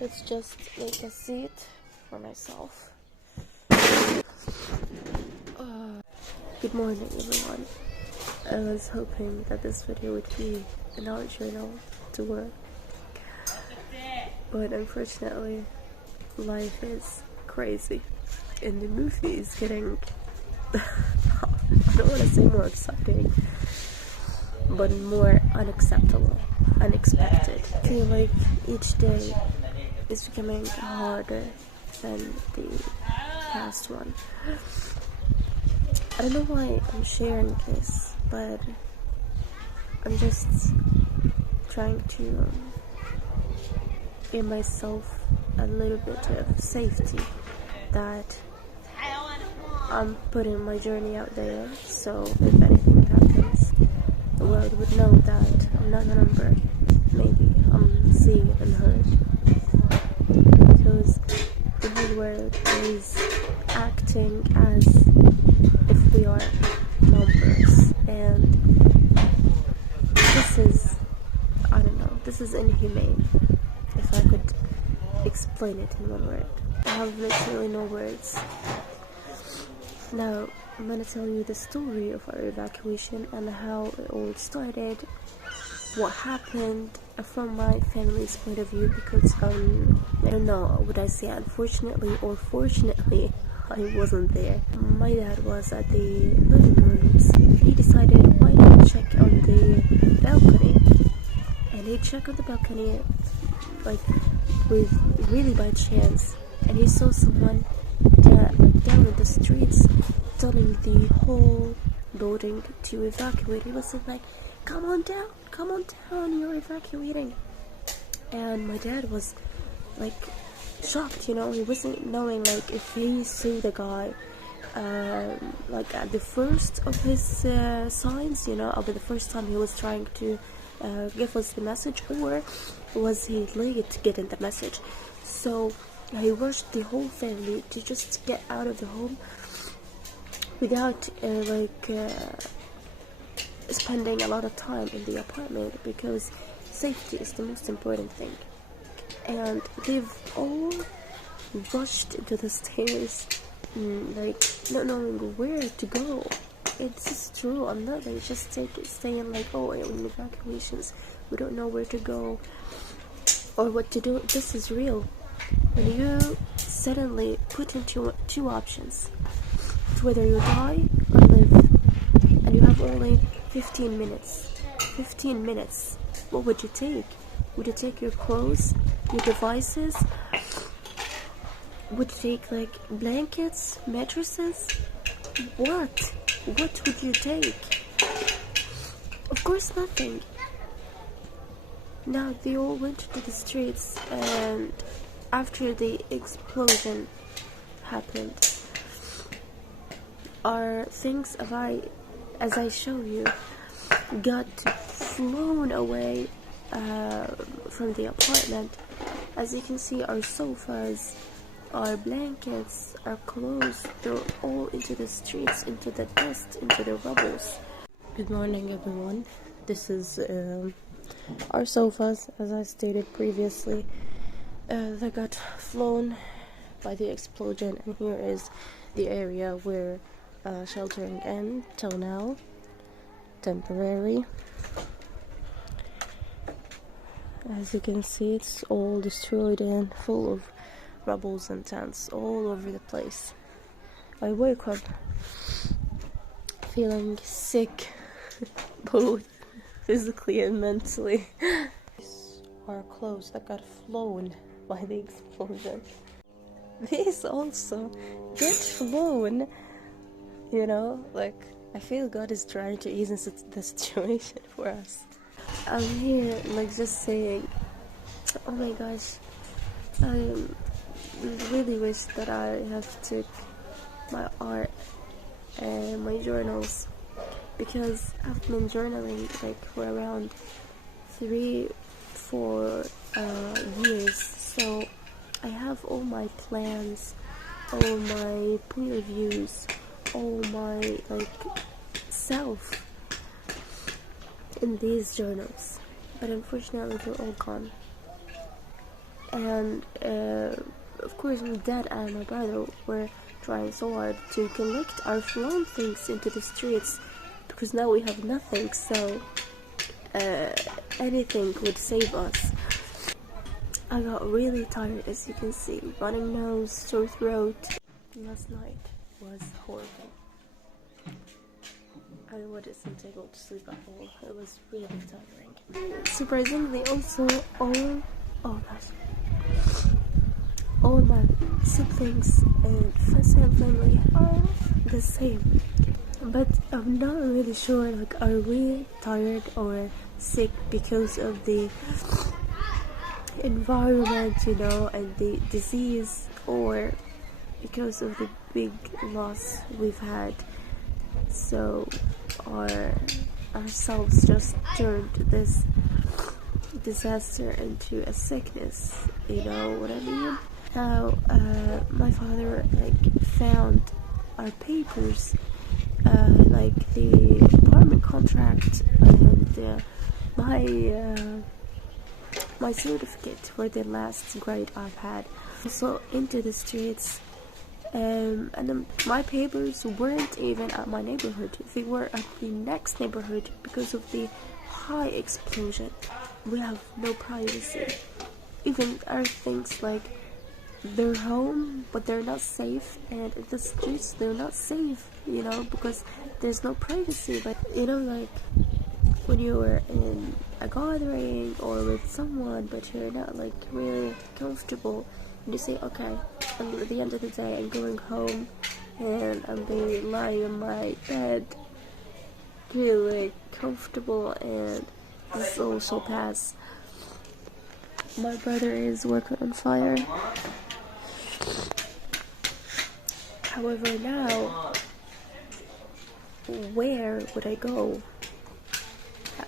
Let's just make a seat for myself. Good morning, everyone. I was hoping that this video would be an art journal tour, but unfortunately, life is crazy, and the movie is getting I don't want to say more exciting, but more unexpected. I feel like each day is becoming harder than the past one. I don't know why I'm sharing this, but I'm just trying to give myself a little bit of safety that I'm putting my journey out there, so if anything happens, the world would know that I'm not a number. Maybe I'm seen and heard, because the whole world is acting as if we are numbers, and this is, I don't know, this is inhumane, if I could explain it in one word. I have literally no words. Now, I'm gonna tell you the story of our evacuation and how it all started, what happened from my family's point of view, because I don't know, would I say unfortunately or fortunately, I wasn't there. My dad was at the living rooms. He decided, why not check on the balcony? And he checked on the balcony, like, with really by chance, and he saw someone down in the streets telling the whole building to evacuate. He was like, come on down, you're evacuating. And my dad was like shocked, you know. He wasn't knowing, like, if he saw the guy like at the first of his signs, you know, over the first time he was trying to give us the message, or was he late getting the message. So he rushed the whole family to just get out of the home without spending a lot of time in the apartment, because safety is the most important thing. And they've all rushed into the stairs, like not knowing where to go. It's just true. I'm not like just saying like, oh, we're in evacuations, we don't know where to go or what to do. This is real. When you suddenly put into two options, it's whether you die or live, and you have only 15 minutes. 15 minutes. What would you take? Would you take your clothes, your devices? Would you take like blankets, mattresses? What would you take? Of course nothing. Now they all went to the streets, and after the explosion happened, our things, as I show you, got flown away from the apartment. As you can see, our sofas, our blankets, our clothes, they're all into the streets, into the dust, into the rubbles. Good morning, everyone. This is our sofas, as I stated previously. They got flown by the explosion, and here is the area we're sheltering in till now, temporarily. As you can see, it's all destroyed and full of rubbles and tents all over the place. I woke up feeling sick, both physically and mentally. These are clothes that got flown by the explosion. These also get flown, you know, like, I feel God is trying to ease the situation for us. I'm here, like, just saying, oh my gosh, I really wish that I have took my art and my journals, because I've been journaling like for around 3-4 years, so I have all my plans, all my point of views, all my like self in these journals, but unfortunately they're all gone. and of course my dad and my brother were trying so hard to collect our flown things into the streets, because now we have nothing, so anything would save us. I got really tired, as you can see, running nose, sore throat. Last night was horrible. I wasn't able to sleep at all. It was really tiring. Surprisingly, also all my siblings and friends and family are the same. But I'm not really sure, like, are we tired or sick because of the environment, you know, and the disease, or because of the big loss we've had. So ourselves just turned this disaster into a sickness, you know what I mean? How my father found our papers, like the apartment contract and my certificate for the last grade I've had, also into the streets. And my papers weren't even at my neighborhood, they were at the next neighborhood because of the high explosion. We have no privacy. Even our things, like, they're home but they're not safe, and in the streets they're not safe, you know, because there's no privacy. But you know, like, when you're in a gathering or with someone but you're not like really comfortable, and you say, okay, and at the end of the day I'm going home and I'm being lying in my bed really comfortable, and this all shall pass. My brother is working on fire. However, now where would I go?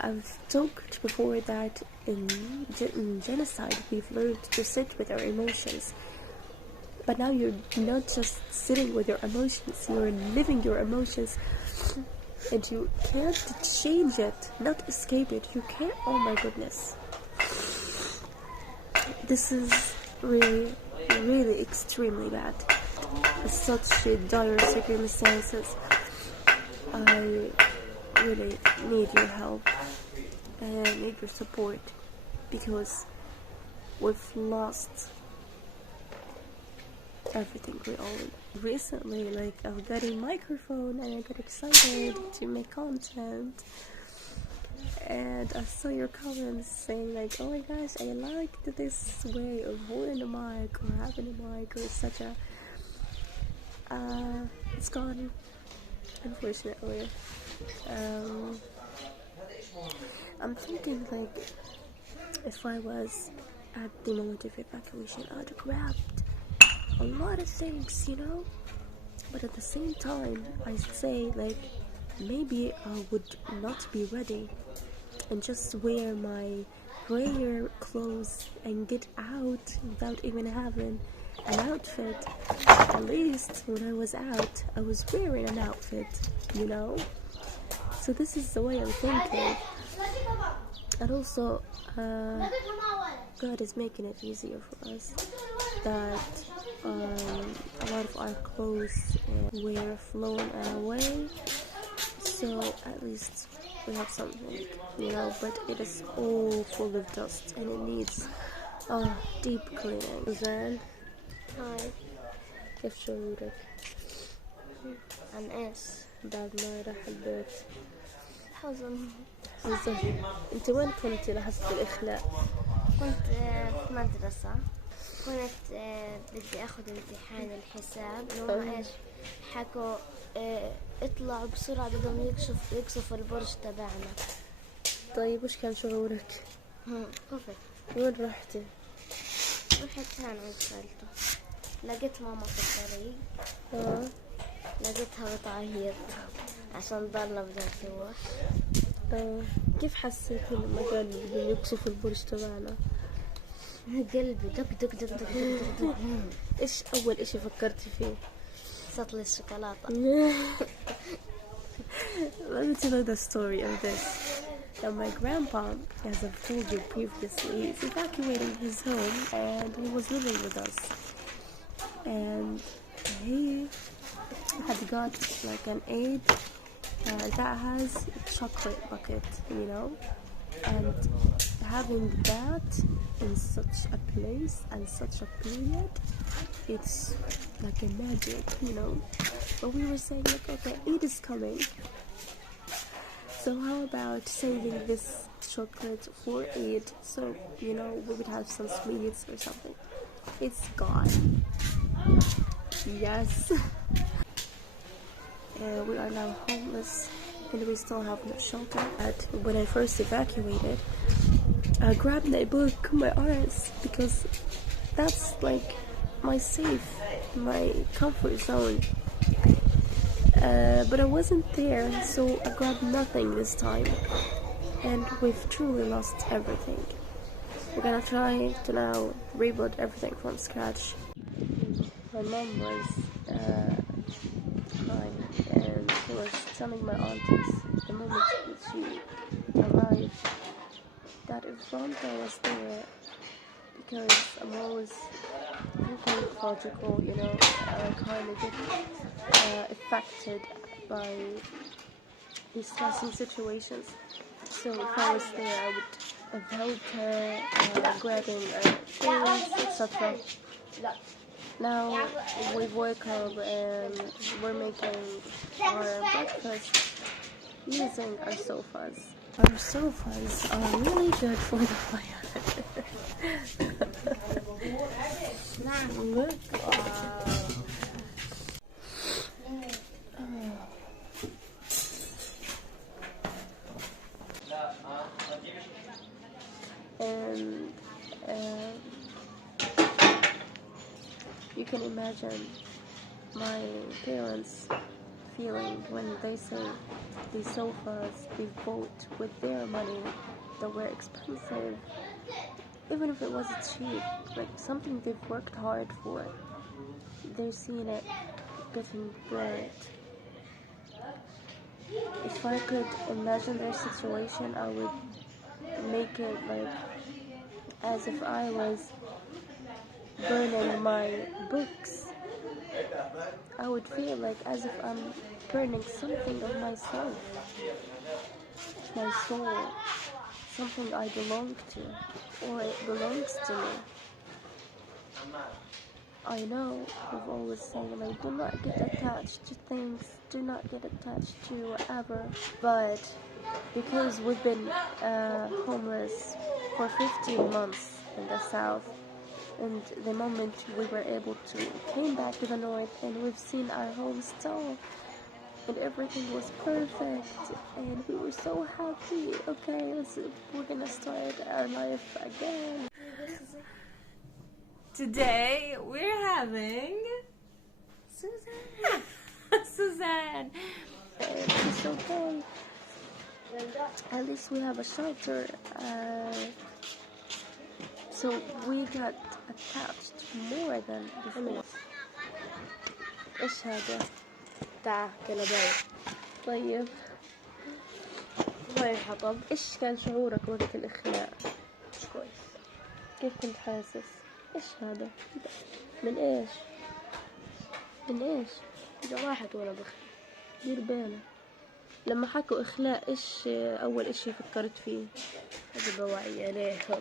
I've talked before that in genocide we've learned to sit with our emotions, but now you're not just sitting with your emotions, you're living your emotions, and you can't change it, not escape it. You can't. Oh my goodness, this is really, really extremely bad. Such dire circumstances. I really need your help and need your support, because we've lost everything we own. Recently, like, I've got a microphone and I got excited to make content, and I saw your comments saying like, oh my gosh, I liked this way of holding a mic or having a mic, or etc. It's gone, unfortunately. I'm thinking, like, if I was at the moment of evacuation, I'd have grabbed a lot of things, you know, but at the same time I say, like, maybe I would not be ready and just wear my prayer clothes and get out without even having an outfit. At least when I was out, I was wearing an outfit, you know. So this is the way I'm thinking. And also, God is making it easier for us, that a lot of our clothes were flown away, so at least we have something, you know, but it is all full of dust and it needs deep cleaning. Zan, hi, كيف شعورك؟ عن ايش؟ بعد ما راح البيت. حزن. انت وين كنتي لحظة الإخلاء؟ كنت في مدرسة، كنت بدي اخذ امتحان الحساب، لو ايش حكوا اطلعوا بسرعة بدهم يكشفوا البرج تبعنا. طيب وش كان شعورك؟ خفت. وين رحتي؟ رحت هون عند خالته، لقيت ماما في الطريق. لقيتها بتعيط عشان ضلنا بدها تروح. كيف حسيتي لما قال بدهم يكشفوا البرج تبعنا؟ قلبي دق دق دق دق دق دق. ايش اول اشي فكرتي فيه؟ سطل الشوكولاتة. Let me tell you the story of this. Now my grandpa, as I've told you previously, is evacuating his home and he was living with us. And he had got like an aid that has a chocolate bucket, you know, and having that in such a place and such a period, it's like a magic, you know. But we were saying like, okay, Eid is coming, so how about saving this chocolate for Eid, so you know we would have some sweets or something. It's gone. Yes. We are now homeless and we still have no shelter. When I first evacuated, I grabbed my book, my arts, because that's like my safe, my comfort zone. But I wasn't there, so I grabbed nothing this time. And we've truly lost everything. We're gonna try to now rebuild everything from scratch. My mom was crying and she was telling my aunties the moment she arrived that if Randa was there, because I'm always thinking logical, you know, I kind of get affected by these stressing situations. So if I was there, I would have helped her grabbing things, etc. Now we woke up and we're making our breakfast using our sofas. Our sofas are really good for the fire. Look. And you can imagine my parents feeling when they say these sofas they bought with their money that were expensive, even if it wasn't cheap, like something they've worked hard for, they're seeing it getting burnt. If I could imagine their situation, I would make it like as if I was burning my books. I would feel like as if I'm burning something of myself, my soul, something I belong to, or it belongs to me. I know we've always said like, do not get attached to things, do not get attached to whatever, but because we've been homeless for 15 months in the south, and the moment we were able to came back to the north and we've seen our home still and everything was perfect and we were so happy. Okay, we're gonna start our life again. Today we're having Suzanne. It's okay. At least we have a shelter. So we got attached more than before. ايش هذا؟ تعال كنباي. طيب الله ينحطب. ايش كان شعورك وقت الإخلاء؟ مش كويس. كيف كنت حاسس؟ ايش هذا؟ من ايش؟ من ايش؟ راحت وانا بخ. دير بالك. لما حكوا إخلاء ايش أول اشي فكرت فيه؟ هذا بوعي عليهم.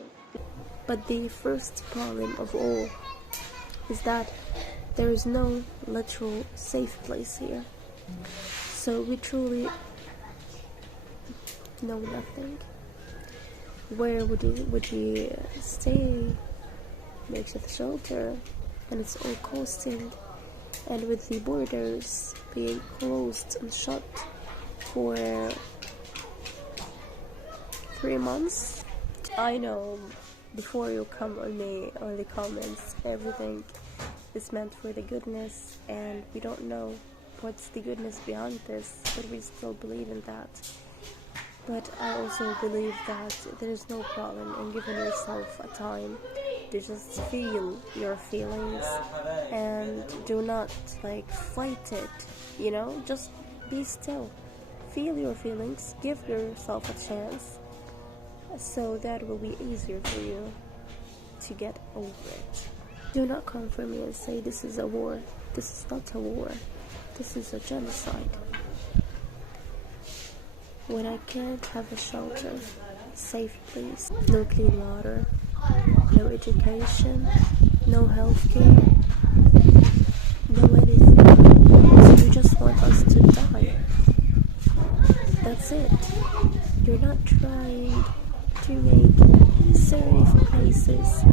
But the first problem of all is that there is no literal safe place here. So we truly know nothing. Where would you stay? Makeshift shelter, and it's all costing. And with the borders being closed and shut for 3 months, I know. Before you come on me on the comments, everything is meant for the goodness, and we don't know what's the goodness behind this, but we still believe in that. But I also believe that there is no problem in giving yourself a time to just feel your feelings and do not like fight it, you know, just be still, feel your feelings, give yourself a chance, so that will be easier for you to get over it. Do not come for me and say this is a war. This is not a war. This is a genocide. When I can't have a shelter, safe place, no clean water, no education, no healthcare, no anything. So you just want us to die. That's it. You're not trying to make safe places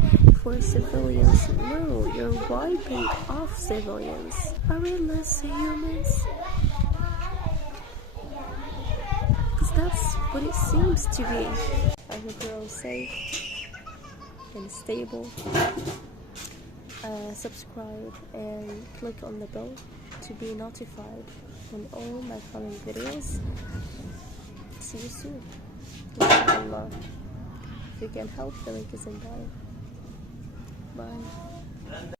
for civilians. No, you're wiping off civilians. Are we less humans? Because that's what it seems to be. I hope you're all safe and stable. Subscribe and click on the bell to be notified on all my coming videos. See you soon. Inshallah. If you can help, the link is in bio. Bye.